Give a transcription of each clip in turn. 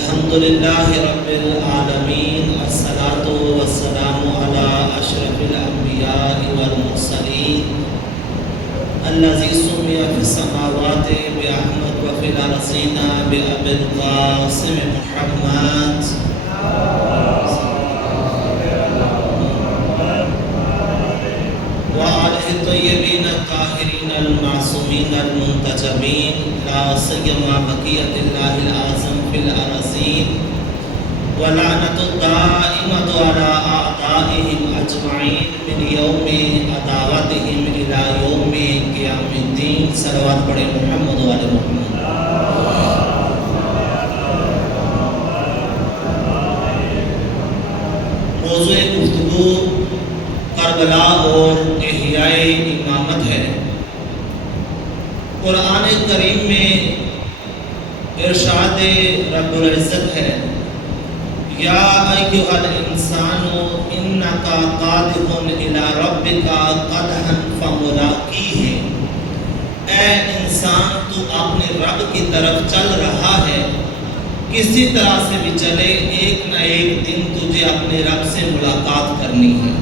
الحمد لله رب العالمين والصلاة والسلام على أشرف الأنبياء والمرسلين الذي سمي في السماوات بأحمد وفي الأرضين بأبي القاسم محمد وآله الطيبين الطاهرين المعصومين المنتجبين لا سيما بقية الله الأعظم في الأرضين ولعنة الدائمة على أعدائهم أجمعين من يوم عداوتهم إلى يوم قيام الدين صلوات پڑھیں محمد وعلى محمد. موضوع گفتگو کربلا اور احیاء امامت ہے. قرآن کریم میں ارشاد رب العزت ہے یا ایھا الانسان انک قادح الی ربک قدحا فملاقیہ. اے انسان تو اپنے رب کی طرف چل رہا ہے، کسی طرح سے بھی چلے ایک نہ ایک دن تجھے اپنے رب سے ملاقات کرنی ہے.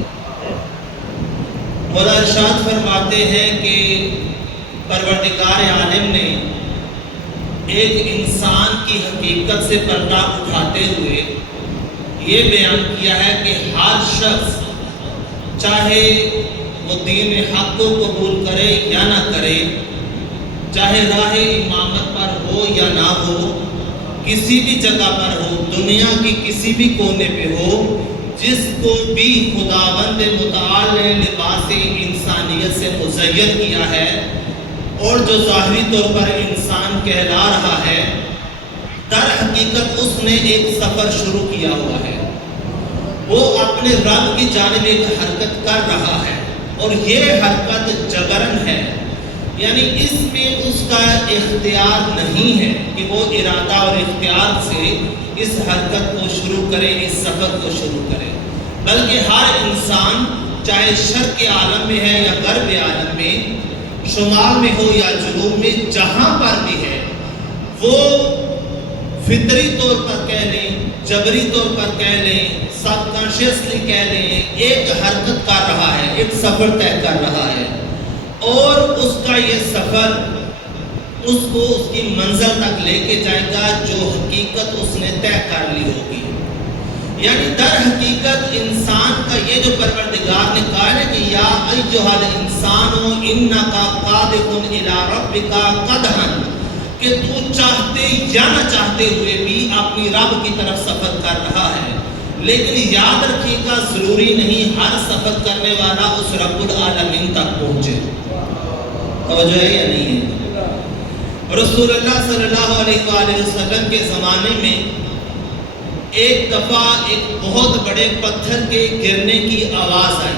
مولا ارشاد فرماتے ہیں کہ پروردگار عالم نے ایک انسان کی حقیقت سے پردہ اٹھاتے ہوئے یہ بیان کیا ہے کہ ہر شخص چاہے وہ دین حق کو قبول کرے یا نہ کرے، چاہے راہ امامت پر ہو یا نہ ہو، کسی بھی جگہ پر ہو، دنیا کی کسی بھی کونے پہ ہو، جس کو بھی خداوند متعال نے لباس انسانیت سے مزین کیا ہے اور جو ظاہری طور پر انسان کہلا رہا ہے، در حقیقت اس نے ایک سفر شروع کیا ہوا ہے. وہ اپنے رب کی جانب ایک حرکت کر رہا ہے اور یہ حرکت جبرن ہے، یعنی اس میں اس کا اختیار نہیں ہے کہ وہ ارادہ اور اختیار سے اس حرکت کو شروع کرے، اس سفر کو شروع کرے، بلکہ ہر انسان چاہے شرق عالم میں ہے یا غرب عالم میں، شمال میں ہو یا جنوب میں، جہاں پر بھی ہے، وہ فطری طور پر کہہ لیں، جبری طور پر کہہ لیں، سب کانشیسلی کہہ لیں، ایک حرکت کر رہا ہے، ایک سفر طے کر رہا ہے، اور اس کا یہ سفر اس کو اس کی منزل تک لے کے جائے گا جو حقیقت اس نے طے کر لی ہوگی. یعنی در حقیقت انسان کا یہ جو پروردگار نے کہا ہے کہ یا ایھا الانسان انک قادح الی ربک قدحا، کہ تو چاہتے یا نہ چاہتے ہوئے بھی اپنی رب کی طرف سفر کر رہا ہے. لیکن یاد رکھیے گا ضروری نہیں ہر سفر کرنے والا اس رب العالمین تک پہنچے. توجہ ہے یا نہیں ہے؟ رسول اللہ صلی اللہ علیہ وآلہ وسلم کے زمانے میں ایک دفعہ ایک بہت بڑے پتھر کے گرنے کی آواز آئی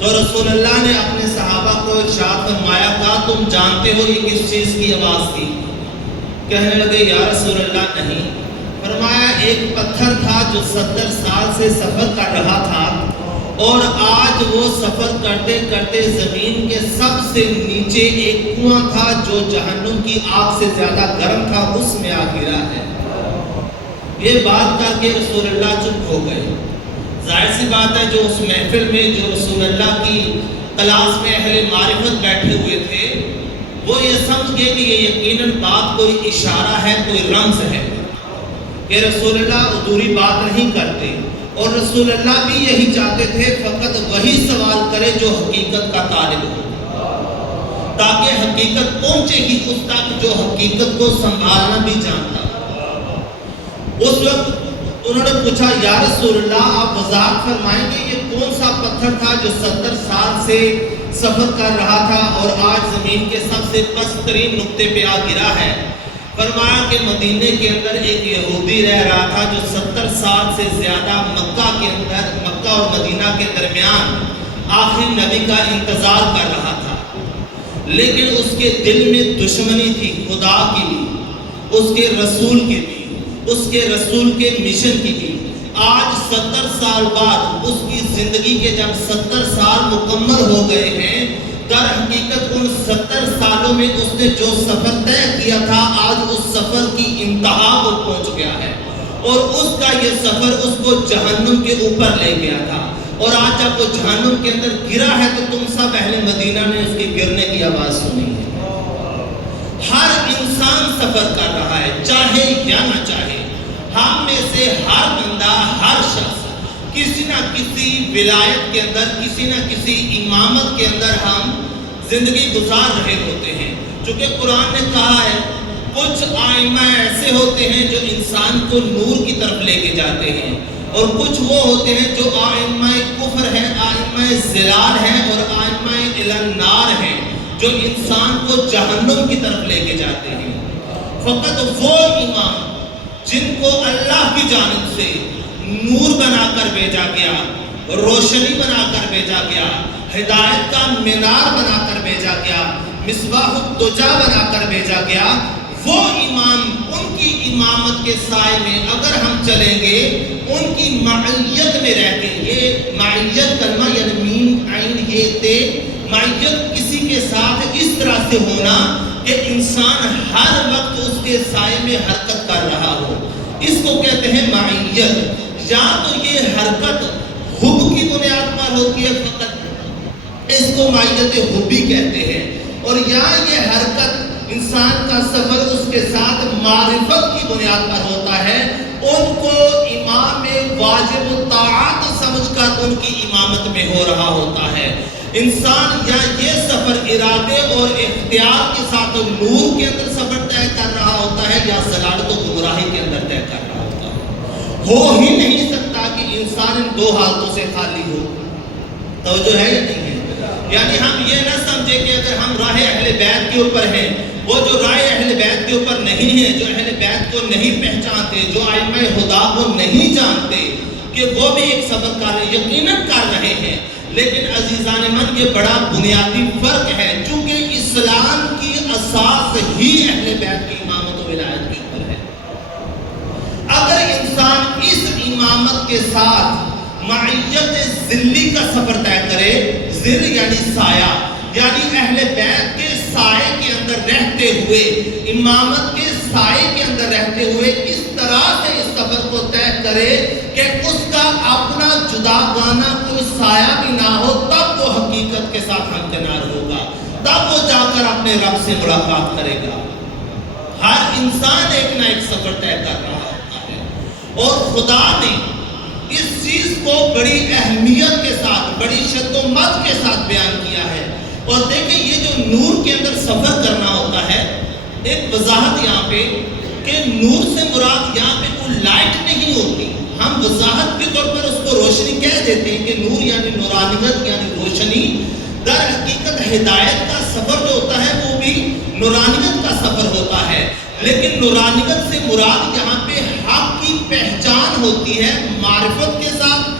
تو رسول اللہ نے اپنے صحابہ کو ارشاد فرمایا کہا تم جانتے ہو یہ کس چیز کی آواز تھی؟ کہنے لگے یا رسول اللہ نہیں. فرمایا ایک پتھر تھا جو 70 سال سے سفر کر رہا تھا اور آج وہ سفر کرتے کرتے زمین کے سب سے نیچے ایک کنواں تھا جو جہنم کی آگ سے زیادہ گرم تھا، اس میں آ گرا ہے. یہ بات کر کے رسول اللہ چپ ہو گئے. ظاہر سی بات ہے جو اس محفل میں جو رسول اللہ کی کلاس میں اہل معرفت بیٹھے ہوئے تھے وہ یہ سمجھ گئے کہ یہ یقیناً بات کوئی اشارہ ہے، کوئی رمز ہے کہ رسول اللہ ادھوری بات نہیں کرتے، اور رسول اللہ بھی یہی چاہتے تھے فقط وہی سوال کرے جو حقیقت کا طالب ہو، تاکہ حقیقت پہنچے ہی اس تک جو حقیقت کو سنبھالنا بھی جانتا. اس وقت انہوں نے پوچھا یا رسول اللہ آپ وضاحت فرمائیں گے یہ کون سا پتھر تھا جو 70 سال سے سفر کر رہا تھا اور آج زمین کے سب سے پست ترین نقطے پہ آ گرا ہے؟ فرمایا کہ مدینے کے اندر ایک یہودی رہ رہا تھا جو 70 سال سے زیادہ مکہ اور مدینہ کے درمیان آخری نبی کا انتظار کر رہا تھا، لیکن اس کے دل میں دشمنی تھی خدا کی بھی، اس کے رسول کی بھی، اس کے رسول کے مشن کی بھی. آج 70 سال بعد اس کی زندگی کے جب 70 سال مکمل ہو گئے ہیں، در حقیقت ان 70 75 سالوں میں اس نے جو سفر طے کیا تھا آج اس سفر کی انتہا کو پہنچ گیا ہے، اور اس کا یہ سفر اس کو جہنم کے اوپر لے گیا تھا، اور آج جب وہ جہنم کے اندر گرا ہے تو تم سب اہل مدینہ نے اس کے گرنے کی آواز سنی ہے۔ ہر انسان سفر کر رہا ہے، چاہے یا نہ چاہے۔ ہم میں سے ہر بندہ، ہر شخص کسی نہ کسی ولایت کے اندر، کسی نہ کسی امامت کے اندر ہم زندگی گزار رہے ہوتے ہیں، چونکہ قرآن نے کہا ہے کچھ آئمہ ایسے ہوتے ہیں جو انسان کو نور کی طرف لے کے جاتے ہیں، اور کچھ وہ ہوتے ہیں جو آئمہ کفر ہیں، آئمہ ضلال ہیں، اور آئمہ الی النار ہیں، جو انسان کو جہنم کی طرف لے کے جاتے ہیں۔ فقط وہ امام جن کو اللہ کی جانب سے نور بنا کر بھیجا گیا، روشنی بنا کر بھیجا گیا، ہدایت کا مینار بنا کر بھیجا گیا، مصباح الدجا بنا کر بھیجا گیا، وہ امام، ان کی امامت کے سائے میں اگر ہم چلیں گے، ان کی معیت میں رہ کے، یہ معیت کلمہ یعنی میم عین یہ تے، معیت کسی کے ساتھ اس طرح سے ہونا کہ انسان ہر وقت اس کے سائے میں حرکت کر رہا ہو، اس کو کہتے ہیں معیت۔ یا تو یہ حرکت حب کی بنیاد پر ہوتی ہے فقط، اس کو معیت حبی کہتے ہیں، اور یا یہ حرکت انسان کا سفر اس کے ساتھ معرفت کی بنیاد پر ہوتا ہے، ان کو امام واجب الطاعت سمجھ کر ان کی امامت میں ہو رہا ہوتا ہے۔ انسان یا یہ سفر ارادے اور اختیار کے ساتھ نور کے اندر سفر طے کر رہا ہوتا ہے، یا ضلالت و گمراہی کے اندر طے کر رہا ہوتا ہے۔ ہو ہی نہیں سکتا کہ انسان ان دو حالتوں سے خالی ہو۔ توجہ ہے یا نہیں ہے؟ یعنی ہم یہ نہ سمجھے کہ اگر ہم راہ اہل بیت کے اوپر ہیں، وہ جو راہ اہل بیت کے اوپر نہیں ہیں، جو اہل بیت کو نہیں پہچانتے، جو ائمہ خدا کو نہیں جانتے، کہ وہ بھی ایک سفر کر رہے ہیں، یقیناً کر رہے ہیں، لیکن عزیزان من یہ بڑا بنیادی فرق ہے، چونکہ اسلام کی اساس ہی اہل بیت کی امامت و ولایت کے اوپر ہے۔ اگر انسان اس امامت کے ساتھ معیت ذلی کا سفر طے کرے، ذل یعنی سایہ، یعنی اہل بیت کے سائے کے اندر رہتے ہوئے، امامت کے سائے کے اندر رہتے ہوئے اس طرح سے اس سفر کو طے کرے کہ اس کا اپنا جدا گانا کوئی سایہ بھی نہ ہو، تب وہ حقیقت کے ساتھ ہمکنار ہوگا، تب وہ جا کر اپنے رب سے ملاقات کرے گا۔ ہر انسان ایک نہ ایک سفر طے کر رہا ہوتا ہے، اور خدا نے اس چیز کو بڑی اہمیت کے ساتھ، بڑی شد و مد کے ساتھ بیان کیا ہے۔ اور دیکھیں یہ جو نور کے اندر سفر کرنا ہوتا ہے، ایک وضاحت یہاں پہ کہ نور سے مراد یہاں پہ کوئی لائٹ نہیں ہوتی، ہم وضاحت کے طور پر اس کو روشنی کہہ دیتے ہیں کہ نور یعنی نورانیت یعنی روشنی۔ در حقیقت ہدایت کا سفر جو ہوتا ہے وہ بھی نورانیت کا سفر ہوتا ہے، لیکن نورانیت سے مراد یہاں پہ حق کی پہچان ہوتی ہے، معرفت کے ساتھ،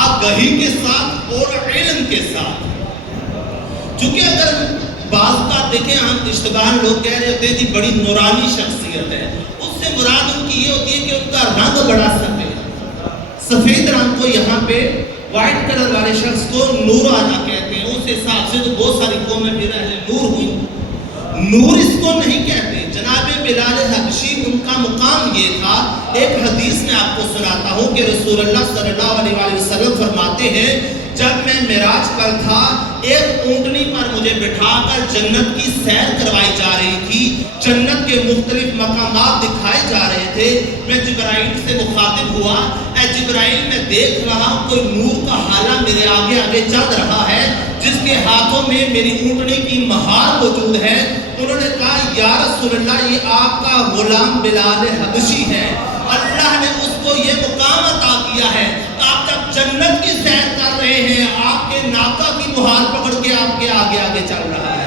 آگہی کے ساتھ اور علم کے ساتھ۔ چونکہ اگر بعض کا دیکھیں ہم اشتباہ لوگ کہہ رہے ہوتے ہیں کہ بڑی نورانی شخصیت ہے، اس سے مراد ان کی یہ ہوتی ہے کہ ان کا رنگ بڑا سفید رنگ کو یہاں پہ وائٹ کلر والے شخص کو نورانہ کہتے ہیں، اس حساب سے تو بہت ساری قومیں پھر اہل نور ہوئی۔ نور اس کو نہیں کہتے۔ جناب بلال حبشی ان کا مقام یہ تھا، ایک حدیث میں آپ کو سناتا ہوں کہ رسول اللہ صلی اللہ علیہ وسلم فرماتے ہیں جب میں معراج پر تھا، ایک اونٹنی پر مجھے بٹھا کر جنت کی سیر کروائی جا رہی تھی، جنت کے مختلف مقامات دکھائے جا رہے تھے، میں جبرائیل سے مخاطب ہوا، اے جبرائیل میں دیکھ رہا ہوں کوئی نور کا حالہ میرے آگے آگے چل رہا ہے، جس کے ہاتھوں میں میری اونٹنی کی مہار موجود ہے۔ انہوں نے کہا یا رسول اللہ یہ آپ کا غلام بلال حبشی ہے، اللہ نے اس کو یہ مقام عطا کیا ہے، آپ جب جنت کی سیر کر رہے ہیں آپ کے ناقہ کی مہار پکڑ کے آپ کے آگے آگے چل رہا ہے۔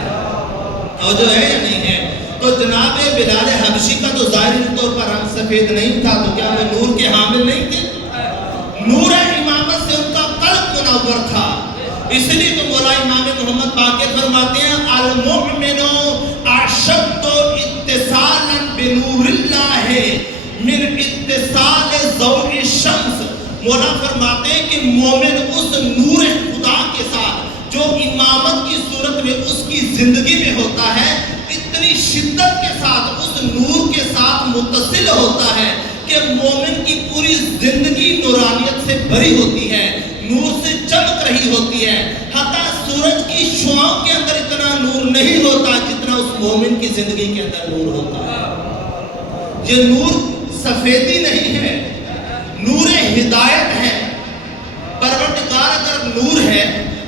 اور جو ہے یا نہیں ہے؟ تو جناب بلال حبشی کا تو ظاہری طور پر رنگ سفید نہیں تھا، تو کیا وہ نور کے حامل نہیں تھے؟ نور امامت سے ان کا قلب منور تھا، اس لیے تو مولا امام محمد باقر فرماتے ہیں المؤمن اشد اتصالا بنور اللہ من اتصال ضوء الشمس۔ مولا فرماتے ہیں کہ مومن اس نور خدا کے ساتھ جو امامت کی صورت میں اس کی زندگی میں ہوتا ہے اتنی شدت کے ساتھ اس نور کے ساتھ متصل ہوتا ہے کہ مومن کی پوری زندگی نورانیت سے بھری ہوتی ہے، نور سے چمک رہی ہوتی ہے۔ حتیٰ سورج کی شعاؤں کے اندر اتنا نور نہیں ہوتا جتنا اس مومن کی زندگی کے اندر نور ہوتا ہے۔ یہ نور سفیدی نہیں ہے، نور ہدایت ہے۔ پروردگار اگر نور ہے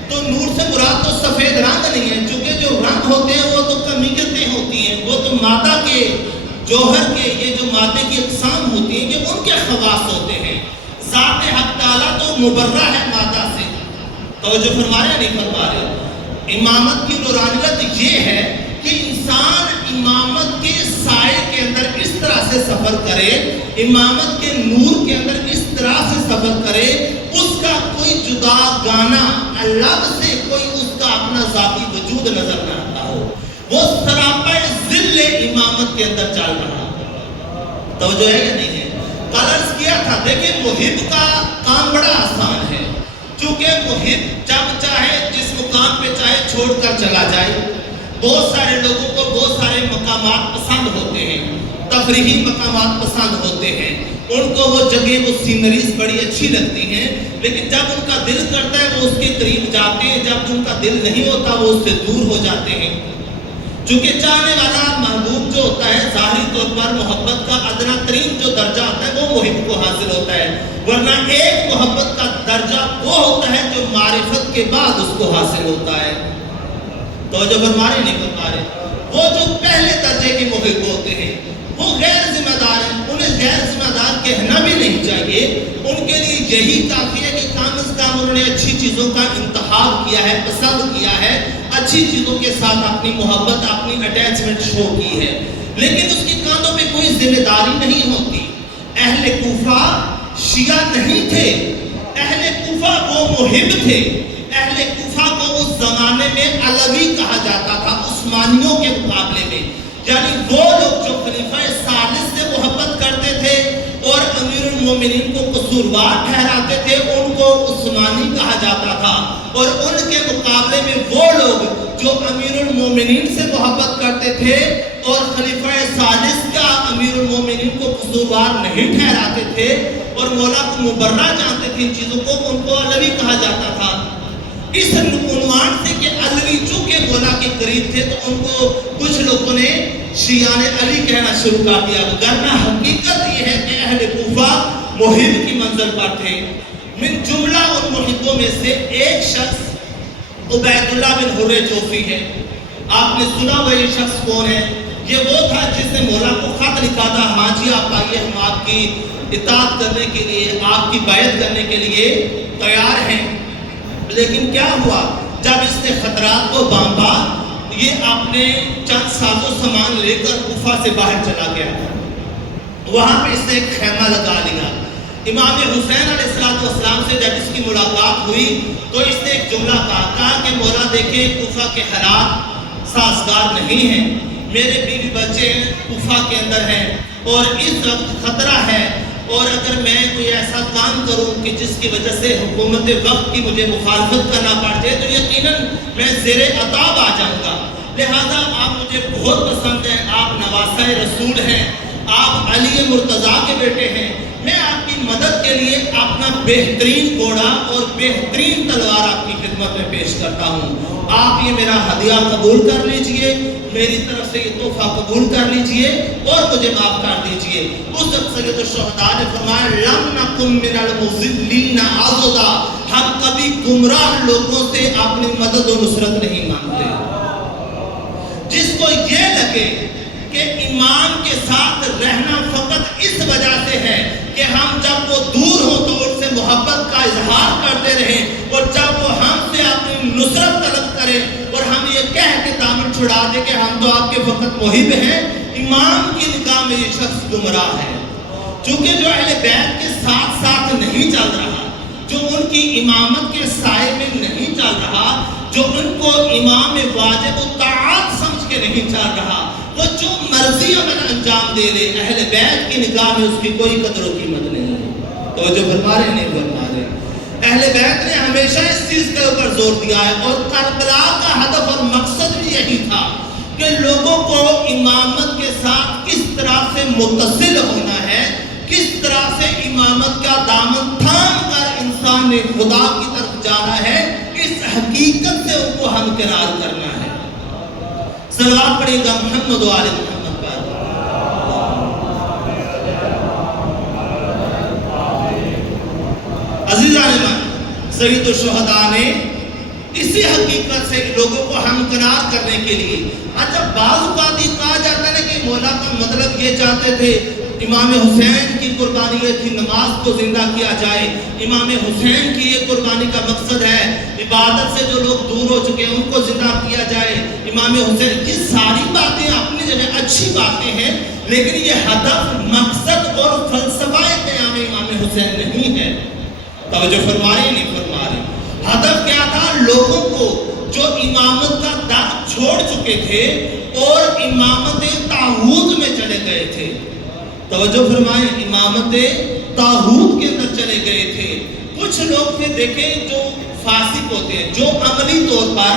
تو نور سے مراد تو سفید رنگ نہیں ہے، چونکہ جو رنگ ہوتے ہیں وہ تو کمیتیں ہوتی ہیں، وہ تو مادہ کے جوہر کے، یہ جو مادے کی اقسام ہوتی ہیں یہ ان کے خواص ہوتے ہیں۔ ذات حق تعالیٰ تو مبرہ ہے مادہ سے، توجہ فرما رہے نہیں فرما رہے۔ امامت کی نورانیت یہ ہے کہ انسان امامت کے سائے کے اندر اس طرح سے سفر کرے، امامت کے نور کے اندر اس طرح سے سفر کرے، اس کا کوئی جدا گانا الگ سے کوئی اس کا اپنا ذاتی وجود نظر نہ آتا ہو، وہ سراپا ذل امامت کے اندر چل رہا۔ توجہ ہے یا نہیں ہے؟ کلرز کیا تھا، دیکھیں محب کا کام بڑا آسان ہے، چونکہ محب جب چاہے جس مقام پہ چاہے چھوڑ کر چلا جائے۔ بہت سارے لوگوں کو بہت سارے مقامات پسند ہوتے ہیں، تفریحی مقامات پسند ہوتے ہیں، ان کو وہ جگہ وہ سینریز بڑی اچھی لگتی ہیں، لیکن جب ان کا دل کرتا ہے وہ اس کے قریب جاتے ہیں، جب ان کا دل نہیں ہوتا وہ اس سے دور ہو جاتے ہیں۔ چونکہ چاہنے والا محبوب جو ہوتا ہے ظاہری طور پر محبت کا ادنا ترین جو درجہ ہوتا ہے وہ محب کو حاصل ہوتا ہے، ورنہ ایک محبت کا درجہ وہ ہوتا ہے جو معرفت کے بعد اس کو حاصل ہوتا ہے۔ تو جو فرمارے نہیں فرمارے، وہ جو پہلے درجے کے محب ہوتے ہیں وہ غیر ذمہ دار ہیں، انہیں غیر ذمہ دار کہنا بھی نہیں چاہیے، ان کے لیے یہی کافی ہے کہ کم از کم انہوں نے اچھی چیزوں کا انتخاب کیا ہے، پسند کیا ہے، اچھی چیزوں کے ساتھ اپنی محبت اپنی اٹیچمنٹ شو کی ہے، لیکن اس کی کاندھوں پہ کوئی ذمہ داری نہیں ہوتی۔ اہل کوفہ شیعہ نہیں تھے، اہل کوفہ وہ محب تھے۔ اہل کوفہ کو اس زمانے میں علوی کہا جاتا تھا عثمانیوں کے مقابلے میں، یعنی وہ لوگ جو خلیفہ ثالث سے محبت کرتے تھے اور امیر المومنین کو قصوروار ٹھہراتے تھے ان کو عثمانی کہا جاتا تھا، اور ان کے مقابلے میں وہ لوگ جو امیر المومنین سے محبت کرتے تھے اور خلیفہ ثالث کا امیر المومنین کو قصوروار نہیں ٹھہراتے تھے اور مولا کو مبرہ جانتے تھے ان چیزوں کو، ان کو علوی کہا جاتا تھا۔ اس عنوان سے کہ علوی چونکہ مولا کے قریب تھے تو ان کو کچھ لوگوں نے شیعان علی کہنا شروع کر دیا، ورنہ حقیقت یہ ہے کہ اہل کوفہ محب کی منزل پر تھے۔ من جملہ ان محبوں میں سے ایک شخص عبید اللہ بن حر جوفی ہے، آپ نے سنا وہ یہ شخص کون ہے؟ یہ وہ تھا جس نے مولا کو خط لکھا تھا، ہاں جی آپ آئیے ہم آپ کی اطاعت کرنے کے لیے آپ کی بیعت کرنے کے لیے تیار ہیں۔ لیکن کیا ہوا جب اس نے خطرات کو بانپا، یہ اپنے چند ساز و سامان لے کر کوفہ سے باہر چلا گیا، وہاں پہ اس نے ایک خیمہ لگا لیا۔ امام حسین علیہ السلام سے جب اس کی ملاقات ہوئی تو اس نے ایک جملہ کہا کہ مولا دیکھیں کوفہ کے حالات سازگار نہیں ہیں، میرے بیوی بچے کوفہ کے اندر ہیں اور اس وقت خطرہ ہے، اور اگر میں کوئی ایسا کام کروں کہ جس کی وجہ سے حکومت وقت کی مجھے مخالفت کرنا پڑ جائے تو یقیناً میں زیر عطاب آ جاؤں گا، لہذا آپ مجھے بہت پسند ہیں، آپ نواسہ رسول ہیں، آپ علی مرتضیٰ کے بیٹے ہیں، میں آپ کی مدد کے لیے اپنا بہترین گھوڑا اور بہترین تلوار آپ کی خدمت میں پیش کرتا ہوں، آپ یہ میرا ہدیہ قبول کر لیجئے، میری طرف سے یہ تحفہ قبول کر لیجئے اور مجھے معاف کر دیجئے۔ اس وقت سید الشہداء نے فرمایا لم نکن من المضلین عضدا، ہم کبھی گمراہ لوگوں سے اپنی مدد و نصرت نہیں مانگتے۔ جس کو یہ لگے کہ امام کے ساتھ رہنا فقط اس وجہ سے ہے کہ ہم جب وہ دور ہوں تو ان سے محبت کا اظہار کرتے رہیں اور جب وہ ہم سے اپنی نصرت طلب کریں اور ہم یہ کہہ کے دامن چھڑا دیں کہ ہم تو آپ کے فقط محب ہیں، امام کی نگاہ میں یہ شخص گمراہ ہے۔ چونکہ جو اہل بیت کے ساتھ ساتھ نہیں چل رہا، جو ان کی امامت کے سائے میں نہیں چل رہا، جو ان کو امام واجب الطاعات سمجھ کے نہیں چل رہا، وہ جو مرضی عمل انجام دے لے، اہل بیت کی نگاہ میں اس کی کوئی قدر و قیمت نہیں ہے۔ تو جو فرما رہے نہیں فرما رہے، اہل بیت نے ہمیشہ اس چیز کے اوپر زور دیا ہے، اور کربلا کا ہدف اور مقصد بھی یہی تھا کہ لوگوں کو امامت کے ساتھ کس طرح سے متصل ہونا ہے، کس طرح سے امامت کا دامن تھام کر انسان نے خدا کی طرف جانا ہے، اس حقیقت سے ان کو ہمکنار کرنا ہے۔ صلوات پڑھیے گا محمد و آل محمد پر۔ عزیزان من، سید الشہداء نے اسی حقیقت سے لوگوں کو ہمکنار کرنے کے لیے، جب بعض اوقات یہ کہا جاتا ہے کہ مولا کا مطلب یہ چاہتے تھے امام حسین کی قربانی یہ تھی نماز کو زندہ کیا جائے، امام حسین کی یہ قربانی کا مقصد ہے عبادت سے جو لوگ دور ہو چکے ہیں ان کو زندہ کیا جائے، امام حسین، یہ ساری باتیں اپنی جگہ اچھی باتیں ہیں، لیکن یہ ہدف، مقصد اور فلسفہ قیام امام حسین نہیں ہے۔ توجہ فرما رہے نہیں فرما رہے؟ ہدف کیا تھا؟ لوگوں کو جو امامت کا در چھوڑ چکے تھے اور امامت طاغوت میں چلے گئے تھے، توجہ فرمائیں، امامت طاغوت کے اندر چلے گئے تھے۔ کچھ لوگ تھے دیکھیں جو فاسق ہوتے ہیں، جو عملی طور پر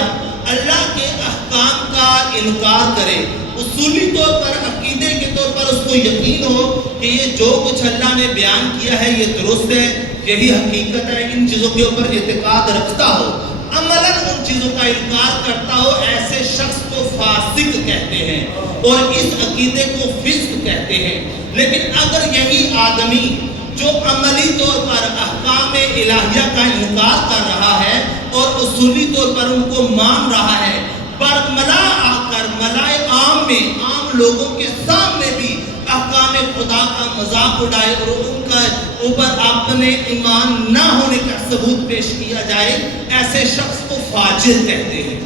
اللہ کے احکام کا انکار کرے، اصولی طور پر عقیدے کے طور پر اس کو یقین ہو کہ یہ جو کچھ اللہ نے بیان کیا ہے یہ درست ہے، یہی حقیقت ہے، ان چیزوں کے اوپر اعتقاد رکھتا ہو، عملاً ان چیزوں کا انکار کرتا ہو، ایسے شخص کو فاسق کہتے ہیں اور اس عقیدے کو فسق کہتے ہیں۔ لیکن اگر یہی آدمی جو عملی طور پر احکام الہیہ کا انکار کر رہا ہے اور اصولی طور پر ان کو مان رہا ہے، برملا آ کر ملائے عام میں، عام لوگوں کے سامنے بھی احکام خدا کا مذاق اڑائے اور ان کا اوپر اپنے ایمان نہ ہونے کا ثبوت پیش کیا جائے، ایسے شخص کو فاجر کہتے ہیں۔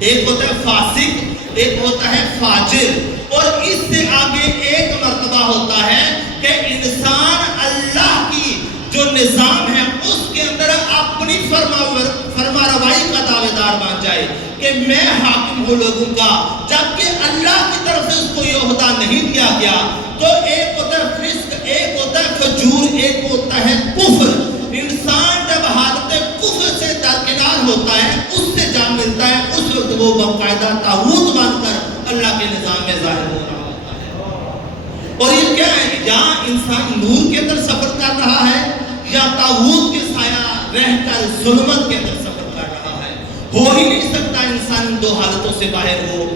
ایک ہوتا ہے فاسق، ایک ہوتا ہے فاجر، اور اس سے آگے ایک مرتبہ ہوتا ہے کہ انسان اللہ کی جو نظام ہے اس کے اندر اپنی فرما روائی کا دعوے دار بن جائے کہ میں حاکم ہوں لوگوں کا، جبکہ اللہ کی طرف سے اس کو یہ عہدہ نہیں دیا گیا۔ تو ایک ہوتا ہے فسق، ایک ہوتا ہے فجور، ایک ہوتا ہے کفر۔ انسان جب حالت کفر سے درکنار ہوتا ہے، اس سے جا ملتا ہے، اس وقت وہ باقاعدہ طاغوت بن کر اللہ کے نظام میں ظاہر ہو رہا ہوتا ہے۔ اور یہ کیا ہے؟ جہاں انسان نور کے اندر سفر کر رہا ہے یا طاغوت کے سایہ رہ کر ظلمت کے اندر سفر کر رہا ہے، ہو ہی نہیں سکتا انسان ان دو حالتوں سے باہر ہو۔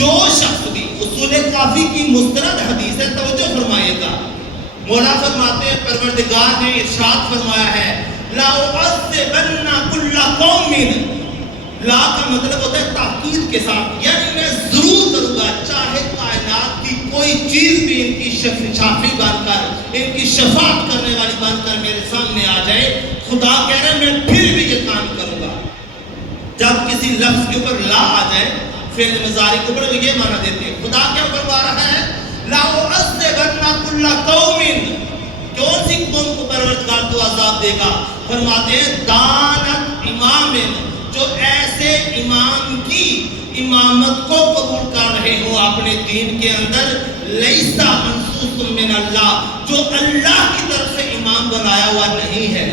جو شخص بھی، اصول کافی کی مستند حدیث ہے، توجہ فرمائیے گا، مولا فرماتے ہیں پروردگار نے ارشاد فرمایا ہے لَأُعَذِّبَنَّ كُلَّ قَوْمٍ، لا کا مطلب ہوتا ہے تاکید کے ساتھ، یعنی میں ضرور کروں گا، چاہے کائنات کی کوئی چیز بھی ان کی شافی بن کر، ان کی شفاعت کرنے والی بن کر میرے سامنے آ جائے، خدا کہہ رہے ہیں میں پھر بھی یہ کام کروں گا۔ جب کسی لفظ کے اوپر لا آ جائے، فعل مضارع کے اوپر یہ معنی دیتے ہیں، خدا کیا فرما رہا ہے؟ لَأُعَذِّبَنَّ كُلَّ قَوْمٍ، کون سی قوم کو پروردگار تو عذاب دے گا؟ فرماتے ہیں دانت امام، جو ایسے امام کی امامت کو قبول کر رہے ہو اپنے دین کے اندر، لیسا منصوص من اللہ، جو اللہ کی طرف سے امام بنایا ہوا نہیں ہے۔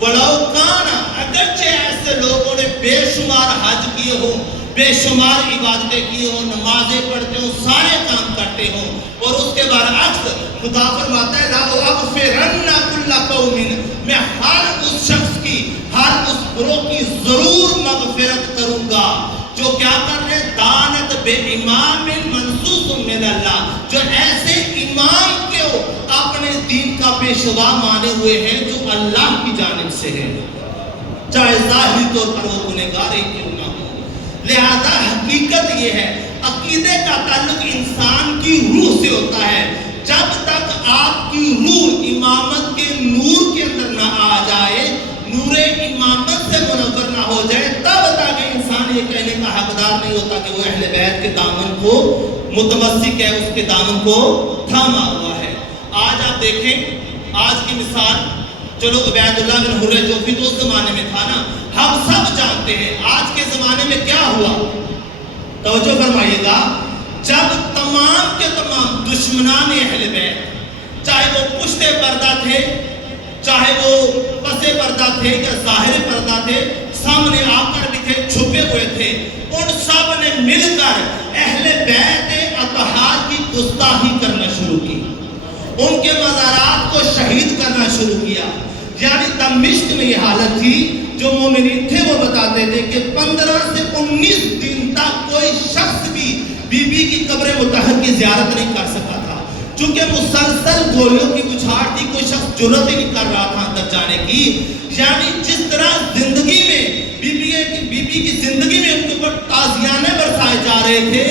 وَلَوْ كَانَ، اگرچہ ایسے لوگوں نے بے شمار حج کیے ہوں، بے شمار عبادتیں کی ہوں، نمازیں پڑھتے ہوں، سارے کام کرتے ہوں، اور اس کے برعکس خدا فرماتا ہے لَأُغْفِرَنَّ كُلَّ قَوْمٍ، میں ہر اس شخص کی، ہر اس گروہ کی ضرور مغفرت کروں گا جو کیا کر رہے ہیں؟ دانت بے امام منصوص من اللہ، جو ایسے امام کو اپنے دین کا پیشوا مانے ہوئے ہیں جو اللہ کی جانب سے ہے، چاہے ظاہری طور پر وہ گنہگار ہی کیوں نہ ہو۔ لہذا حقیقت یہ ہے، عقیدے کا تعلق انسان کی روح سے ہوتا ہے۔ جب تک آپ کی روح امامت کے نور کے اندر نہ آ جائے، نور امامت سے منور نہ ہو جائے، تب تک انسان یہ کہنے کا حقدار نہیں ہوتا کہ وہ اہل بیت کے دامن کو متمسک ہے، اس کے دامن کو تھاما ہوا ہے۔ آج آپ دیکھیں، آج کی مثال، چلو عبید اللہ بن حر جوفی تو اس زمانے میں تھا نا، ہم سب جانتے ہیں آج کے زمانے میں کیا ہوا۔ توجہ فرمائیے گا، جب تمام کے تمام دشمنان اہل بیت، چاہے وہ پشت پردہ تھے چاہے وہ پسے پردہ تھے یا ظاہر پردہ تھے، سامنے آ کر بھی تھے، چھپے ہوئے تھے، ان سب نے مل کر اہل بیت اطہار کی گستاخی کرنا شروع کی، ان کے مزارات کو شہید کرنا شروع کیا۔ یعنی دمشق میں یہ حالت تھی، جو مومنین تھے وہ بتاتے تھے کہ 15 سے 19 دن تک کوئی شخص بھی بی بی کی قبر مطہر کی زیارت نہیں کر سکا تھا، چونکہ مسلسل گولیوں کی بچھاڑ تھی، کوئی شخص جرأت ہی نہیں کر رہا تھا اندر جانے کی۔ یعنی جس طرح زندگی میں بی بی کی زندگی میں ان کے اوپر تازیانے برسائے جا رہے تھے،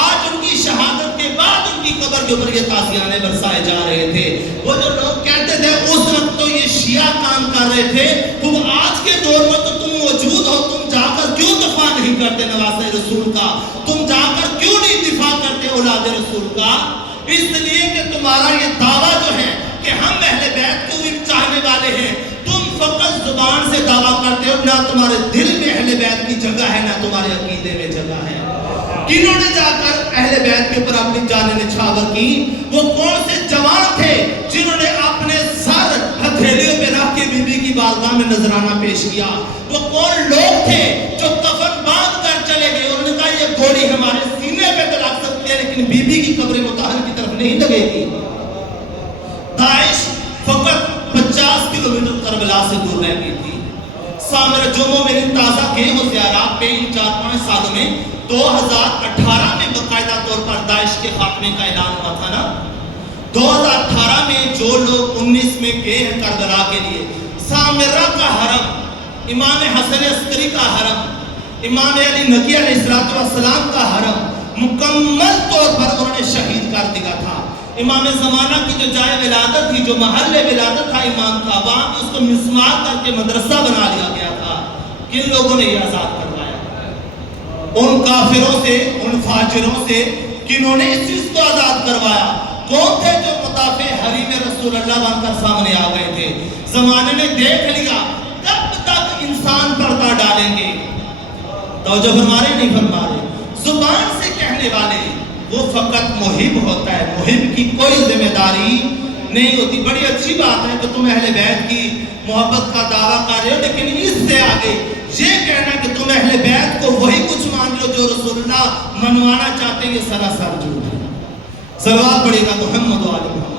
آج ان کی شہادت کے بعد ان کی قبر کے اوپر یہ تازیانے برسائے جا رہے تھے۔ وہ جو لوگ کہتے تھے اس وقت تو یہ شیعہ کام کر رہے تھے، تم آج کے دور میں تو تم موجود ہو، تم جا کر کیوں دفاع نہیں کرتے نواسہ رسول کا؟ تم جا کر کیوں نہیں دفاع کرتے اولاد رسول کا؟ اس لیے کہ تمہارا یہ دعویٰ جو ہے کہ ہم اہل بیت کو بھی چاہنے والے ہیں، تم فقط زبان سے دعویٰ کرتے ہو، نہ تمہارے دل میں اہل بیت کی جگہ ہے، نہ تمہارے عقیدے میں جگہ ہے۔ کنہوں نے جا کر اہل بیت کے اوپر اپنی جانیں نچھاور کی؟ وہ کون سے جوان تھے جنہوں نے اپنے سر ہتھیلیوں پہ رکھ کے بی بی کی بارگاہ میں نذرانہ پیش کیا؟ وہ کون لوگ تھے جو کفن باندھ کر چلے گئے، انہوں نے کہا یہ گولی ہمارے سینے پہ تو لگ سکتی ہے لیکن بی بی کی قبر مطہر کی طرف نہیں لگے گی۔ داعش فقط 50 کلومیٹر کربلا سے دور رہ گئی تھی۔ سامر جو مومنین تازہ گئے ہو زیارات پہ ان 4-5 سالوں میں، 2018 میں باقاعدہ طور پر داعش کے خاتمے کا اعلان ہوا تھا نا۔ 2018 میں جو لوگ 19 میں گئے ہیں کربلا کے لیے، سامرہ کا حرم، امام حسن عسکری کا حرم، امام علی نقی علیہ السلام کا حرم مکمل طور پر انہوں نے شہید کر دیا تھا۔ امام زمانہ کی جو جائے ولادت تھی، جو محل ولادت تھا امام کا، وہاں اس کو مسمار کر کے مدرسہ بنا لیا گیا تھا۔ کن لوگوں نے یہ آزاد کروایا؟ ان کافروں سے، ان فاجروں سے، کنہوں نے اس چیز کو آزاد کروایا؟ کون تھے جو مدافع حریم رسول اللہ بن کر سامنے آ گئے تھے؟ زمانے نے دیکھ لیا کب تک انسان پردہ ڈالیں گے۔ توجہ فرما رہے نہیں فرما رہے؟ زبان سے کہنے والے وہ فقط محب ہوتا ہے، محب کی کوئی ذمہ داری نہیں ہوتی۔ بڑی اچھی بات ہے کہ تم اہل بیت کی محبت کا دعویٰ کر رہے ہو، لیکن اس سے آگے یہ کہنا کہ تم اہل بیت کو وہی کچھ مان لو جو رسول اللہ منوانا چاہتے ہیں، یہ سراسر جھوٹ ہے۔ صلوات پڑھے گا محمد و آل محمد۔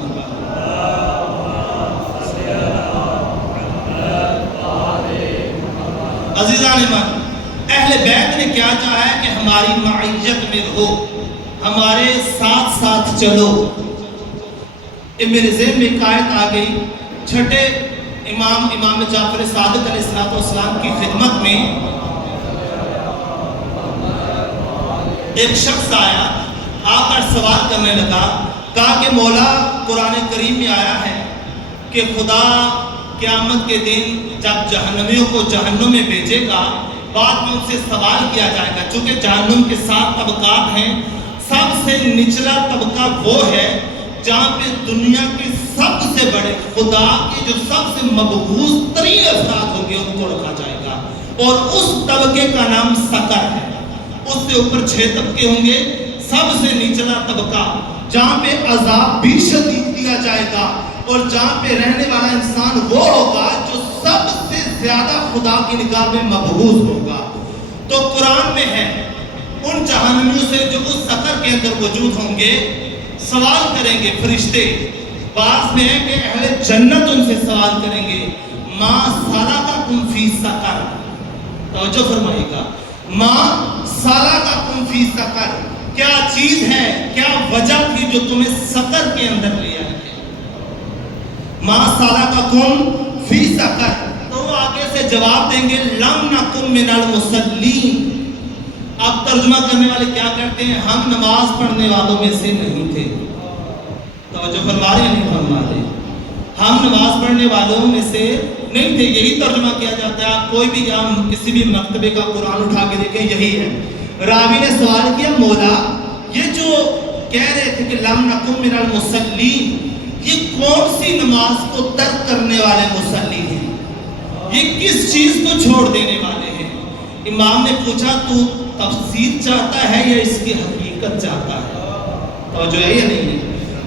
عزیزان ایمان، اہل بیت نے کیا چاہا ہے کہ ہماری معیت میں رہو، ہمارے ساتھ ساتھ چلو۔ میرے ذہن میں ایک آیت آ گئی، چھٹے امام جعفر صادق علیہ السلام کی خدمت میں ایک شخص آیا، آ کر سوال کرنے لگا، کہا کہ مولا قرآن کریم میں آیا ہے کہ خدا قیامت کے دن جب جہنمیوں کو جہنم میں بھیجے گا، بعد میں ان سے سوال کیا جائے گا، چونکہ جہنم کے 7 طبقات ہیں، سب سے نچلا طبقہ وہ ہے جہاں پہ دنیا کے سب سے بڑے خدا کے جو سب سے مبغوض ترین افراد ہوں گے ان کو رکھا جائے گا، اور اس طبقے کا نام سقر ہے۔ اس سے اوپر 6 طبقے ہوں گے، سب سے نچلا طبقہ جہاں پہ عذاب بھی شدید دیا جائے گا، اور جہاں پہ رہنے والا انسان وہ ہوگا جو سب سے زیادہ خدا کی نگاہ میں مبغوض ہوگا۔ تو قرآن میں ہے ان جہنمیوں سے جو اس سقر کے اندر موجود ہوں گے، سوال کریں گے فرشتے۔ بعض میں ہے کہ اہل جنت ان سے سوال کریں گے، ما سلککم فی سقر، توجہ فرمائیے گا، ما سلککم فی سقر، کیا چیز ہے، کیا وجہ تھی جو تمہیں سقر کے اندر لے آئی ہے؟ ما سلککم فی سقر، تو وہ آگے سے جواب دیں گے لم نکن من المصلین۔ اب ترجمہ کرنے والے کیا کرتے ہیں؟ ہم نماز پڑھنے والوں میں سے نہیں تھے۔ توجہ فرما رہے ہیں نہیں فرما رہے؟ ہم نماز پڑھنے والوں میں سے نہیں تھے، یہی ترجمہ کیا جاتا ہے۔ آپ کوئی بھی کسی بھی مکتبے کا قرآن اٹھا کے دیکھیں، یہی ہے۔ راوی نے سوال کیا، مولا یہ جو کہہ رہے تھے کہ لم نکن من المصلین، یہ کون سی نماز کو ترک کرنے والے مصلی ہیں؟ یہ کس چیز کو چھوڑ دینے والے ہیں؟ امام نے پوچھا تو تفسیر چاہتا ہے یا اس کی حقیقت چاہتا ہے؟ توجہ ہے یا نہیں ہے؟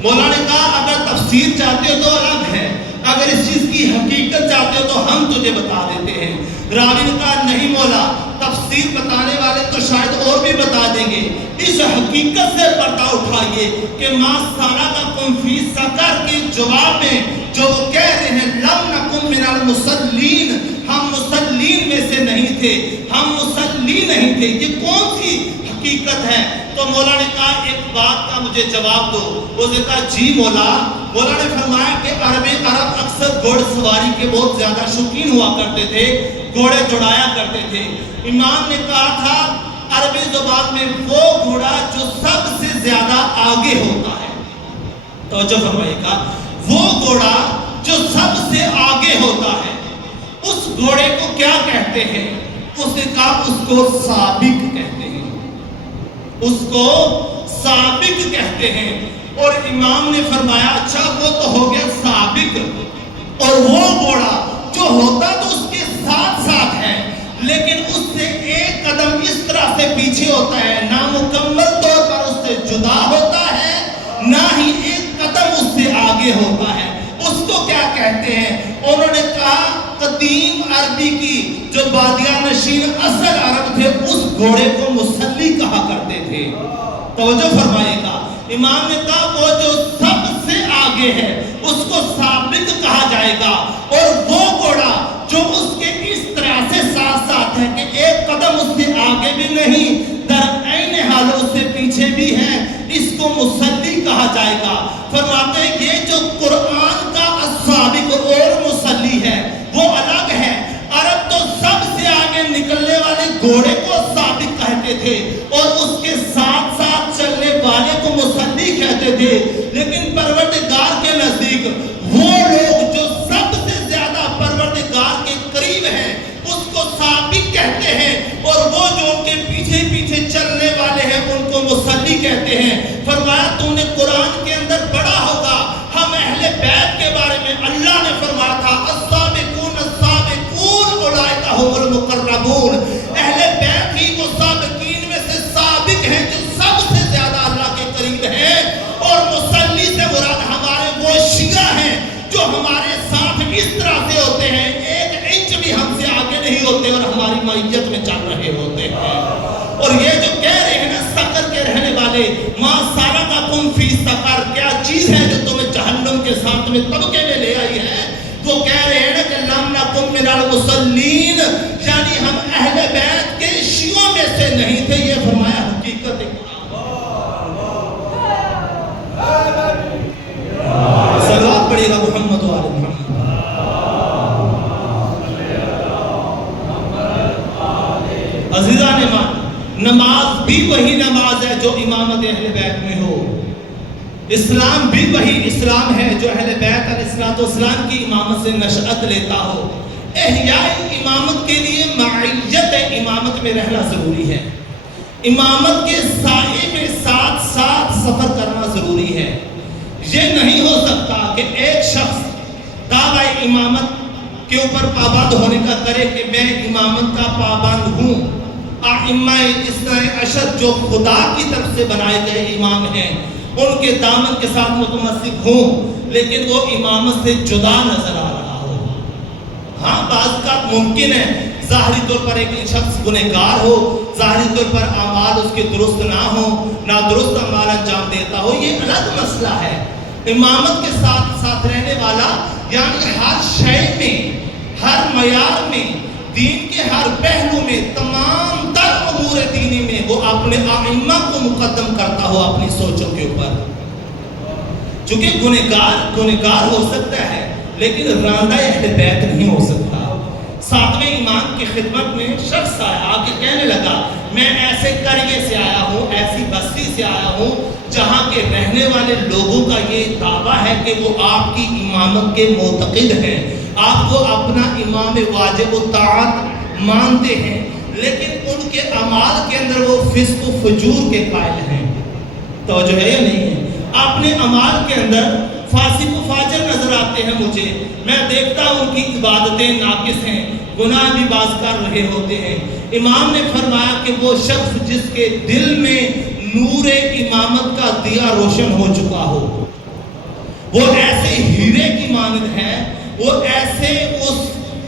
مولا نے کہا اگر تفسیر چاہتے ہو تو الگ ہے، اگر اس چیز کی حقیقت چاہتے ہو تو ہم تجھے بتا دیتے ہیں۔ راوی نے کہا نہیں مولا، تفسیر بتانے والے تو شاید اور بھی بتا دیں گے، اس حقیقت سے پردہ اٹھائیے کہ ما سلککم فی سقر کے جواب میں جو وہ کہہ رہے ہیں لم نکن من المصلین، ہم مصلین میں سے نہیں تھے، ہم مصلی نہیں تھے، یہ کون سی حقیقت ہے؟ تو مولا نے کہا ایک بات کا مجھے جواب دو۔ اس نے کہا جی مولا۔ مولا نے فرمایا کہ عرب اکثر گھوڑ سواری کے بہت زیادہ شوقین ہوا کرتے تھے، گھوڑے دوڑایا کرتے تھے۔ امام نے کہا تھا عربی زبان میں وہ گھوڑا جو سب سے زیادہ آگے ہوتا ہے، توجہ فرمائیے گا، وہ گھوڑا جو سب سے آگے ہوتا ہے اس گھوڑے کو کیا کہتے ہیں؟ اس نے کہا اس کو سابق کہتے ہیں، اس کو سابق کہتے ہیں۔ اور امام نے فرمایا اچھا وہ تو ہو گیا سابق، اور وہ گھوڑا جو ہوتا تو اس کے ساتھ ساتھ ہے لیکن اس سے ایک قدم اس طرح سے پیچھے ہوتا ہے، نہ مکمل طور پر اس سے جدا ہوتا ہے نہ ہی ایک قدم اس سے آگے ہوتا ہے، اس کو کیا کہتے ہیں؟ انہوں نے کہا قدیم عربی کی جو بادیہ نشین اصل عرب تھے اس گھوڑے کو مصلی کہا کرتے تھے۔ توجہ فرمائیے گا، امام نے کہا وہ جو سب سے آگے ہے اس کو سابق کہا جائے گا، اور وہ گھوڑا جو اس کے اس طرح سے ساتھ ساتھ ہے کہ ایک قدم اس سے آگے بھی نہیں در عین حال اس سے پیچھے بھی ہے، اس کو مصلی کہا جائے گا۔ فرماتے ہیں یہ جو قرآن کا السابق اور مصلی ہے وہ الگ ہے۔ عرب تو سب سے آگے نکلنے والے گھوڑے کو سابق کہتے تھے اور اس کے ساتھ ساتھ چلنے والے کو مصلی کہتے تھے، لیکن پروردگار کے نزدیک وہ لوگ جو سب سے زیادہ پروردگار کے قریب ہیں اس کو سابق کہتے ہیں، اور وہ جو ان کے پیچھے پیچھے چلنے والے ہیں ان کو مصلی کہتے ہیں۔ فرمایا تم نے قرآن کے اندر پڑھا ہوگا، ہم اہل بیت کے بارے میں اللہ نے فرمایا تھا السابقون السابقون اولئک هم المقربون، اہل بیت ہی وہ سابقین میں سے سابق ہیں جو سب سے زیادہ اللہ کے قریب ہیں، اور مصلی سے مراد ہمارے وہ شیعہ ہیں جو ہمارے ساتھ اس طرح سے ہوتے ہیں، ایک انچ بھی ہم سے آگے نہیں ہوتے اور ہماری معیت میں چل رہے ہوتے ہیں۔ اور یہ جو کہہ رہے ہیں نا سقر کے رہنے والے ما سلککم فی سقر، کیا چیز ہے جو تمہیں جہنم کے ساتھ میں طبقے میں لے آئی ہے؟ وہ کہہ رہے ہیں نا کہ لم نکن من المصلین، یعنی ہم اہل بیت کے شیعوں میں سے نہیں تھے، یہ فرمایا حقیقت ہے۔ صلوات پڑھیے گا محمد و آل محمد۔ عزیزان ایمان، نماز بھی وہی نماز ہے جو امامت اہل بیت میں ہو، اسلام بھی وہی اسلام ہے جو اہل بیت علیہ السلام کی امامت سے نشأت لیتا ہو۔ احیاء امامت کے لیے معیت امامت میں رہنا ضروری ہے، امامت کے سائے میں ساتھ ساتھ سفر کرنا ضروری ہے۔ یہ نہیں ہو سکتا کہ ایک شخص دعوی امامت کے اوپر پابند ہونے کا کرے کہ میں امامت کا پابند ہوں، ائمہ اثنا عشر جو خدا کی طرف سے بنائے گئے امام ہیں ان کے دامن کے ساتھ متمسک ہوں، لیکن وہ امامت سے جدا نظر آ رہا ہو۔ ہاں بعض کا ممکن ہے ظاہری طور پر ایک شخص گنہگار ہو، ظاہری طور پر اعمال اس کے درست نہ ہو، نادرست اعمال انجام دیتا ہو، یہ الگ مسئلہ ہے۔ امامت کے ساتھ ساتھ رہنے والا یعنی ہر شے میں، ہر معیار میں، دین کے ہر پہلو میں، تمام تر امور دینی میں وہ اپنے ائمہ کو مقدم کرتا ہو اپنی سوچوں کے اوپر۔ چونکہ گنہگار ہو سکتا ہے لیکن راندہ اہل بیت نہیں ہو سکتا۔ ساتویں امام کی خدمت میں شخص آیا آ کے کہنے لگا میں ایسے قریے سے آیا ہوں، ایسی بستی سے آیا ہوں جہاں کے رہنے والے لوگوں کا یہ دعویٰ ہے کہ وہ آپ کی امامت کے معتقد ہیں، آپ کو اپنا امام واجب الطاعت مانتے ہیں، لیکن ان کے اعمال کے اندر وہ فسق و فجور کے قائل ہیں۔ توجہ ہے یا نہیں ہے؟ اپنے اعمال کے اندر فاسق و فاجر نظر آتے ہیں مجھے، میں دیکھتا ہوں ان کی عبادتیں ناقص ہیں، گناہ بھی باز کر رہے ہوتے ہیں۔ امام نے فرمایا کہ وہ شخص جس کے دل میں نور امامت کا دیا روشن ہو چکا ہو، وہ ایسے ہیرے کی مانند ہے، وہ ایسے اس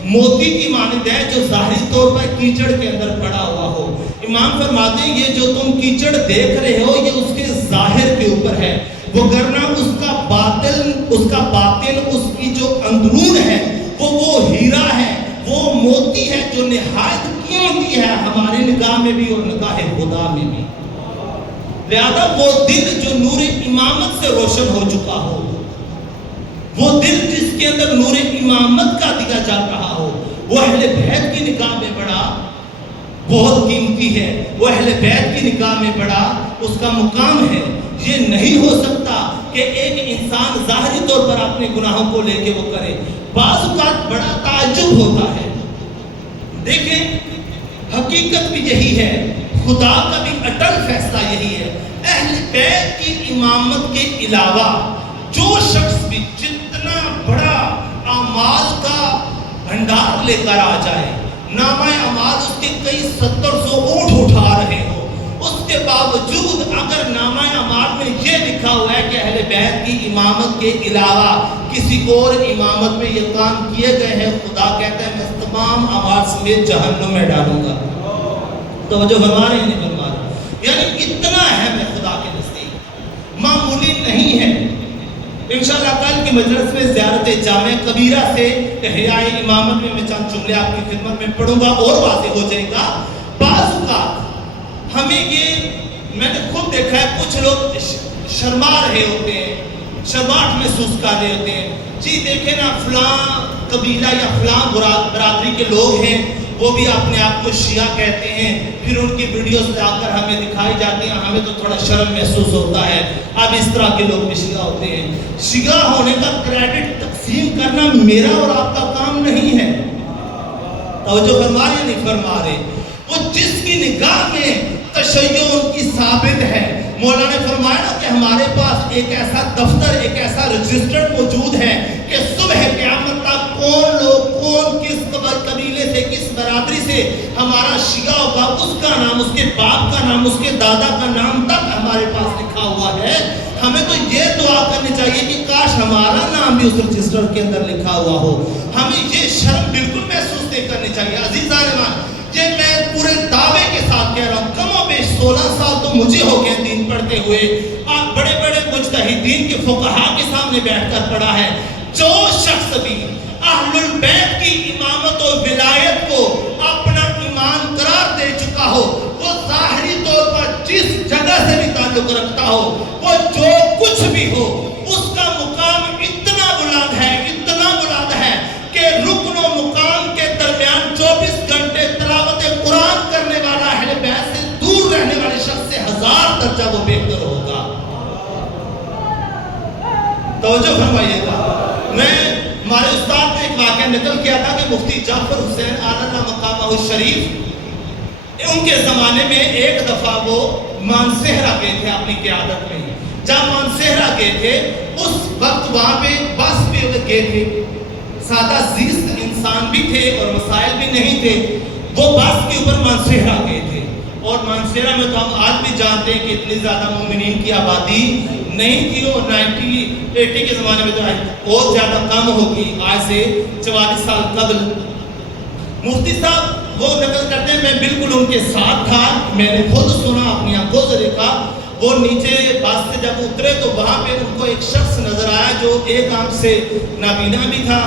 موتی کی مانند ہے جو ظاہری طور پر کیچڑ کے اندر پڑا ہوا ہو۔ امام فرماتے ہیں یہ جو تم کیچڑ دیکھ رہے ہو یہ اس کے ظاہر کے اوپر ہے، وگرنہ اس کا باطن اس کی جو اندرون ہے وہ ہیرا ہے، وہ موتی ہے جو نہایت قیمتی ہے ہماری نگاہ میں بھی اور نگاہ خدا میں بھی۔ لہذا وہ دل جو نور امامت سے روشن ہو چکا ہو، وہ دل جس کے اندر نور امامت کا دیا جا رہا ہو، وہ اہل بیت کی نگاہ میں بڑا بہت قیمتی ہے، وہ اہل بیت کی نگاہ میں بڑا اس کا مقام ہے۔ یہ نہیں ہو سکتا کہ ایک انسان ظاہری طور پر اپنے گناہوں کو لے کے وہ کرے۔ بعض اوقات بڑا تعجب ہوتا ہے، دیکھیں حقیقت بھی یہی ہے، خدا کا بھی اٹل فیصلہ یہی ہے۔ اہل بیت کی امامت کے علاوہ جو شخص بھی جتنا بڑا اعمال کا بھنڈار لے کر آ جائے، نامہ اعمال اس کے کئی 700 اونٹ اٹھا رہے ہو، اس کے باوجود اگر نامہ اعمال میں یہ لکھا ہوا ہے کہ اہل بیت کی امامت کے علاوہ کسی اور امامت میں یہ کام کیے گئے ہیں، خدا کہتا ہے میں تمام اعمال سمیت جہنم میں ڈالوں گا۔ توجہ فرما رہے ہیں نہیں فرما رہے؟ یعنی اتنا اہم ہے خدا کے نزدیک، معمولی نہیں ہے۔ انشاءاللہ کل کی مجلس میں زیارت جامع کبیرہ سے احیاء امامت میں چند جملے آپ کی خدمت میں پڑھوں گا اور واضح ہو جائے گا۔ بعض اوقات ہمیں یہ میں نے خود دیکھا ہے، کچھ لوگ شرما رہے ہوتے ہیں، شرماہٹ محسوس کر رہے ہوتے ہیں، جی دیکھیں نا فلاں قبیلہ یا فلاں برادری کے لوگ ہیں، وہ بھی اپنے آپ کو شیعہ کہتے ہیں، پھر ان کی ویڈیوز لا کر ہمیں دکھائی جاتی ہیں، ہمیں تو تھوڑا شرم محسوس ہوتا ہے، اب اس طرح کے لوگ بھی شیعہ ہوتے ہیں۔ شیعہ ہونے کا کریڈٹ تقسیم کرنا میرا اور آپ کا کام نہیں ہے۔ توجہ فرما رہے نہیں فرما رہے؟ وہ جس کی نگاہ میں تشیع ان کی ثابت ہے، مولا نے فرمایا نا کہ ہمارے پاس ایک ایسا دفتر، ایک ایسا رجسٹر موجود ہے کہ صبح قیامت تک کون لوگ، کون کس قبیلے سے، کس برادری سے ہمارا شیعہ ہوگا، اس کا نام، اس کے باپ کا نام، اس کے دادا کا نام تک ہمارے پاس لکھا ہوا ہے۔ ہمیں تو یہ دعا کرنی چاہیے کہ کاش ہمارا نام بھی اس رجسٹر کے اندر لکھا ہوا ہو۔ ہمیں یہ شرم بالکل محسوس نہیں کرنی چاہیے۔ عزیزان ایمان، یہ میں پورے دعوے کے ساتھ کہہ رہا ہوں، کم و بیش 16 سال تو مجھے ہو گئے دین پڑھتے ہوئے، آپ بڑے بڑے مجتہدین کے فقہاء کے سامنے بیٹھ کر پڑھا ہے، جو شخص بھی اہل البیت کی امامت و ولایت کو اپنا ایمان قرار دے چکا ہو، وہ ظاہری طور پر جس جگہ سے بھی تعلق رکھتا ہو، وہ جو کچھ بھی ہو، اس کا مقام اتنا بلند ہے، اتنا بلند ہے کہ رکن و مقام کے درمیان 24 گھنٹے تلاوت قرآن کرنے والا اہل بیت سے دور رہنے والے شخص سے 1000 درجہ وہ بہتر ہوگا۔ توجہ فرمائیے گا۔ میں ہمارے استاد نے ایک واقعہ نقل کیا تھا کہ مفتی جعفر حسین اعلیٰ مقامہ الشریف، ان کے زمانے میں ایک دفعہ وہ مانسہرہ گئے تھے اپنی قیادت میں۔ جب مانسہرہ گئے تھے اس وقت وہاں پہ بس پہ گئے تھے، سادہ زیست انسان بھی تھے اور مسائل بھی نہیں تھے، وہ بس کے اوپر مانسہرہ گئے تھے۔ اور مانسہرہ میں تو ہم آج بھی جانتے ہیں کہ اتنی زیادہ مومنین کی آبادی نہیں تھی، اور 80 کے زمانے میں تو اور زیادہ کم ہوگی، آج سے 44 سال قبل۔ مفتی صاحب وہ نقل کرتے ہیں میں بالکل ان کے ساتھ تھا، میں نے خود سنا، اپنی آنکھوں سے دیکھا۔ وہ نیچے بس سے جب اترے تو وہاں پہ ان کو ایک شخص نظر آیا جو ایک آنکھ سے نابینا بھی تھا،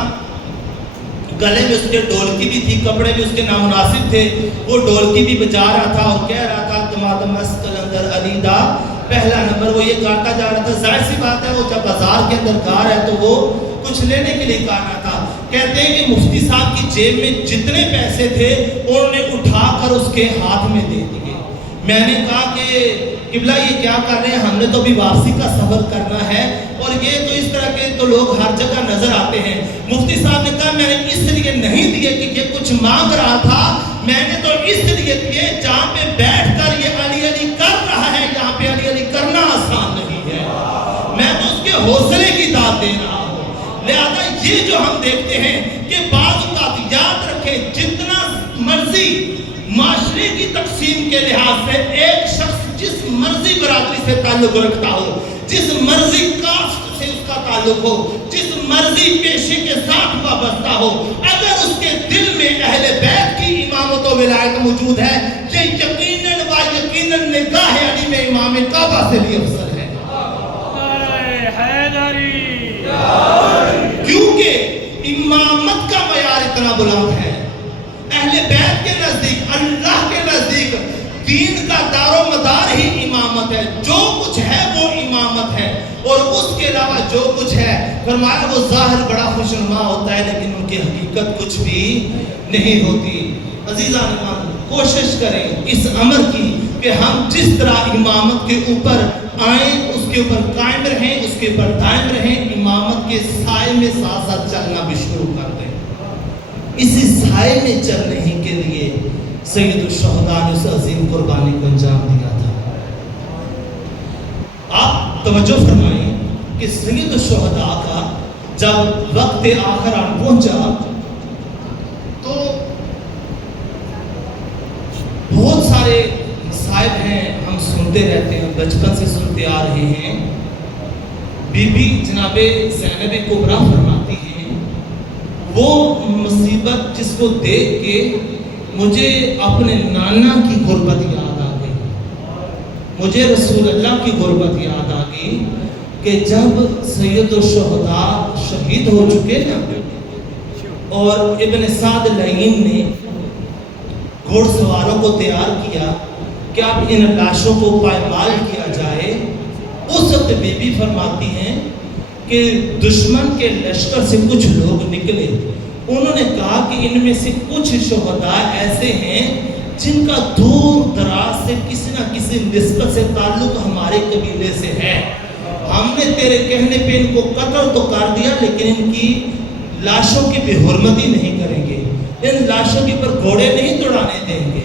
گلے میں اس کے ڈولکی بھی تھی، کپڑے بھی اس کے نامناسب تھے، وہ ڈولکی بھی بجا رہا تھا اور کہہ رہا تھا تمادمس کلندر علی دا پہلا نمبر، وہ یہ گاتا جا رہا تھا۔ ظاہر سی بات ہے وہ جب بازار کے اندر گا رہا ہے تو وہ کچھ لینے کے لیے گا رہا تھا۔ کہتے ہیں کہ مفتی صاحب کی جیب میں جتنے پیسے تھے انہوں نے اٹھا کر اس کے ہاتھ میں دے دیے۔ میں نے کہا کہ قبلہ یہ کیا کر رہے ہیں، ہم نے تو بھی واپسی کا سفر کرنا ہے، اور یہ تو اس طرح کے تو لوگ ہر جگہ نظر آتے ہیں۔ مفتی صاحب نے کہا میں نے اس لیے نہیں دیے کہ یہ کچھ مانگ رہا تھا، میں نے تو اس لیے دیے جہاں پہ بیٹھ کر یہ علی علی کر رہا ہے، یہاں پہ علی علی کرنا آسان نہیں ہے، میں تو اس کے حوصلے کی داد دے رہا ہوں۔ لہذا یہ جو ہم دیکھتے ہیں کہ بعض اوقات یاد رکھیں، جتنا مرضی معاشرے کی تقسیم کے لحاظ سے ایک شخص جس مرضی برادری سے تعلق رکھتا ہو، جس مرضی کاسٹ سے اس کا تعلق ہو، جس مرضی پیشے کے ساتھ وابستہ ہو، اگر اس کے دل میں اہل بیت کی امامت و ولایت موجود ہے، یہ یقیناً و یقیناً نگاہ علی میں امام کعبہ سے بھی افضل ہے۔ کیونکہ امامت کا معیار اتنا بلند ہے، اہل بیت کے نزدیک، اللہ کے نزدیک دین کا دار و مدار ہی امامت ہے، جو کچھ ہے وہ امامت ہے، اور اس کے علاوہ جو کچھ ہے فرمایا وہ ظاہر بڑا خوشنما ہوتا ہے لیکن ان کی حقیقت کچھ بھی نہیں ہوتی۔ عزیزان ایمان، کوشش کریں اس امر کی کہ ہم جس طرح امامت کے اوپر آئیں اس کے اوپر قائم رہیں، اس کے اوپر دائم رہیں، امامت کے سائے میں ساتھ ساتھ چلنا بھی شروع کر دیں۔ اسی سائے میں چلنے ہی کے لیے سید الشہداء نے اس عظیم قربانی کو انجام دیا تھا۔ آپ توجہ فرمائیں کہ سید الشہداء کا جب وقت آخر آن پہنچا تو بہت سارے مصائب ہیں، ہم سنتے رہتے ہیں، بچپن سے سنتے آ رہے ہیں۔ بی بی جناب زینب کبریٰ فرماتی ہیں وہ مصیبت جس کو دیکھ کے مجھے اپنے نانا کی غربت یاد آ گئی، مجھے رسول اللہ کی غربت یاد آ گئی کہ جب سید الشہداء شہید ہو چکے نا اور ابن سعد لعین نے گھوڑ سواروں کو تیار کیا کہ اب ان لاشوں کو پائمال کیا جائے، اس وقت بی بی فرماتی ہیں کہ دشمن کے لشکر سے کچھ لوگ نکلے، انہوں نے کہا کہ ان میں سے کچھ شہداء ایسے ہیں جن کا دور دراز سے کسی نہ کسی نسبت سے تعلق ہمارے قبیلے سے ہے، ہم نے تیرے کہنے پہ ان کو قتل تو کر دیا لیکن ان کی لاشوں کی بے حرمتی نہیں کریں گے، ان لاشوں کے پر گھوڑے نہیں دوڑانے دیں گے۔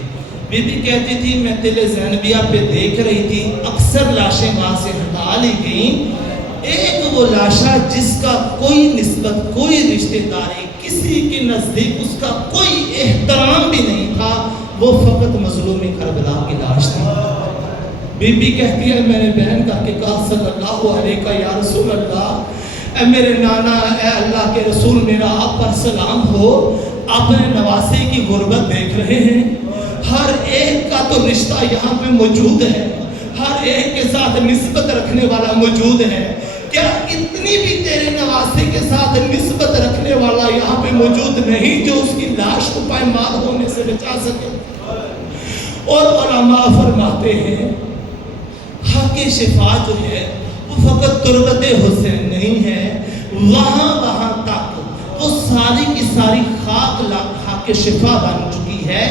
بی بی کہتی تھی میں تل زینبیہ پہ دیکھ رہی تھی، اکثر لاشیں وہاں سے ہٹا لی گئیں، ایک وہ لاشا جس کا کوئی نسبت، کوئی رشتہ داری، کسی کے نزدیک اس کا کوئی احترام بھی نہیں تھا، وہ فقط مظلوم کربلا کی لاش تھی۔ بی بی کہتی ہے میں نے بہن کہا کہ کہا صلی اللہ علیہ یا رسول اللہ، اے میرے نانا، اے اللہ کے رسول، میرا آپ پر سلام ہو، اپنے نواسے کی غربت دیکھ رہے ہیں، ہر ایک کا تو رشتہ یہاں پہ موجود ہے، ہر ایک کے ساتھ نسبت رکھنے والا موجود ہے، کیا اتنی بھی تیرے نواسے کے ساتھ نسبت رکھنے والا یہاں پہ موجود نہیں جو اس کی لاش کو پائمال ہونے سے بچا سکے؟ اور علماء فرماتے ہیں حق شفا جو ہے وہ فقط تربت حسین نہیں ہے، وہاں تک وہ ساری کی ساری خاک حق شفا بن چکی ہے،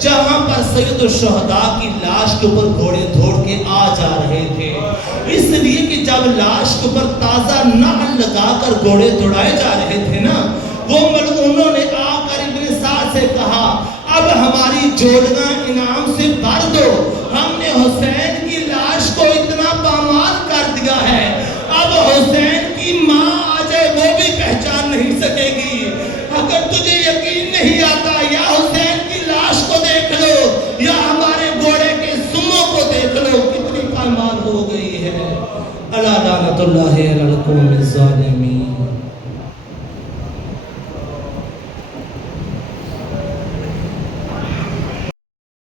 جہاں پر سید الشہداء کی لاش کے اوپر گھوڑے دوڑ کے آ جا رہے تھے، اس لیے کہ جب لاش کے اوپر تازہ نعل لگا کر گھوڑے دوڑائے جا رہے تھے نا، وہ ملعونوں نے آ کر ابن سعد سے کہا اب ہماری جوڑنا انعام سے بھر دو، ہم نے حسین کی لاش کو اتنا پامال کر دیا ہے، اب حسین کی ماں آ جائے وہ بھی پہچان نہیں سکے گی۔ اگر تجھے یقین نہیں آتا یا حسین کی لاش کو دیکھ لو یا ہمارے گھوڑے کے سموں کو دیکھ لو کتنی پامال ہو گئی ہے۔ الا لعنت اللہ علی القوم الظالمین۔